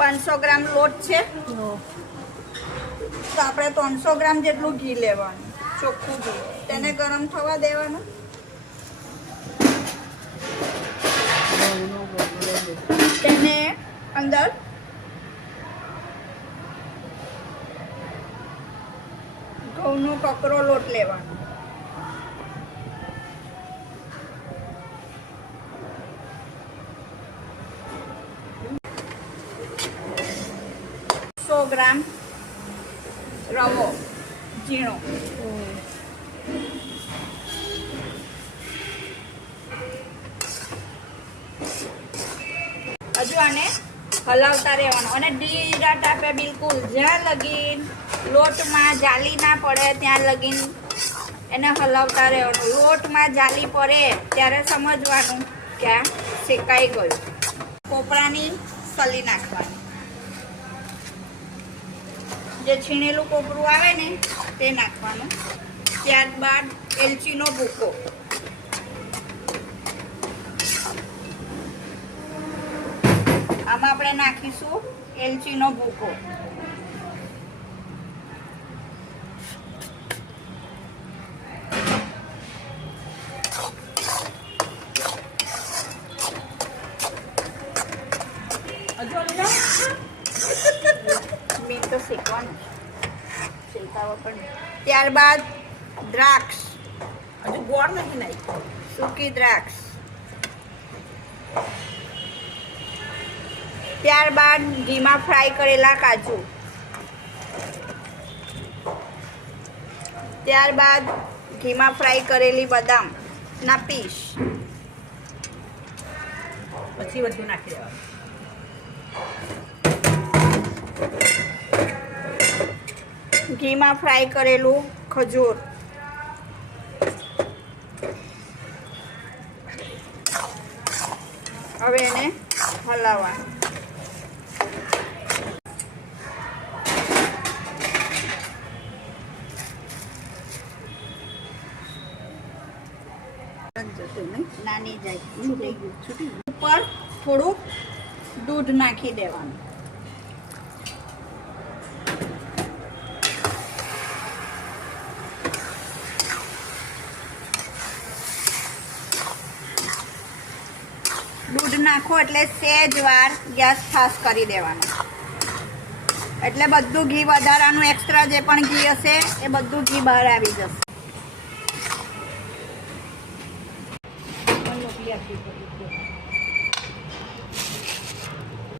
500 ગ્રામ લોટ છે તો આપણે 300 ગ્રામ જેટલું ઘી લેવાનું, ચોખ્ખું ઘી. તેને ગરમ થવા દેવાનું. તેને અંદર ઘઉંનો કકરો લોટ લેવાનો. ગ્રામ રવો ઝીણો, હજુ આને હલાવતા રહેવાનું અને ધીરા તાપે બિલકુલ જ્યાં લગીન લોટમાં જાલી ના પડે ત્યાં લગીન એને હલાવતા રહેવાનું. લોટમાં જાલી પડે ત્યારે સમજવાનું કે આ શેકાઈ ગયું. કોપરાની સલી નાખવાની, જે છીણેલું કોપરું આવે ને તે નાખવાનું. ત્યારબાદ એલચીનો ભૂકો, આમાં આપણે નાખીશું એલચીનો ભૂકો. મેં તો શેકવાનું શેકાવા પણ. ત્યારબાદ દ્રાક્ષ, હજુ ગોળ નથી નાખ્યો, સૂકી દ્રાક્ષ. ત્યારબાદ ઘીમાં ફ્રાય કરેલા કાજુ. ત્યારબાદ ઘીમાં ફ્રાય કરેલી બદામ ના પીસ. પછી બધું નાખી દેવાનું. ઘીમાં ફ્રાય કરેલું ખજૂર. હવે એને હલાવવાનું. નાની જાય છૂટી. ઉપર થોડુંક દૂધ નાખી દેવાનું. દૂધ નાખો એટલે સહેજ વાર ગેસ ફાસ્ટ કરી દેવાનો, એટલે બધું ઘી વધારાનું એક્સ્ટ્રા જે પણ ઘી હશે એ બધું ઘી બહાર આવી જશે.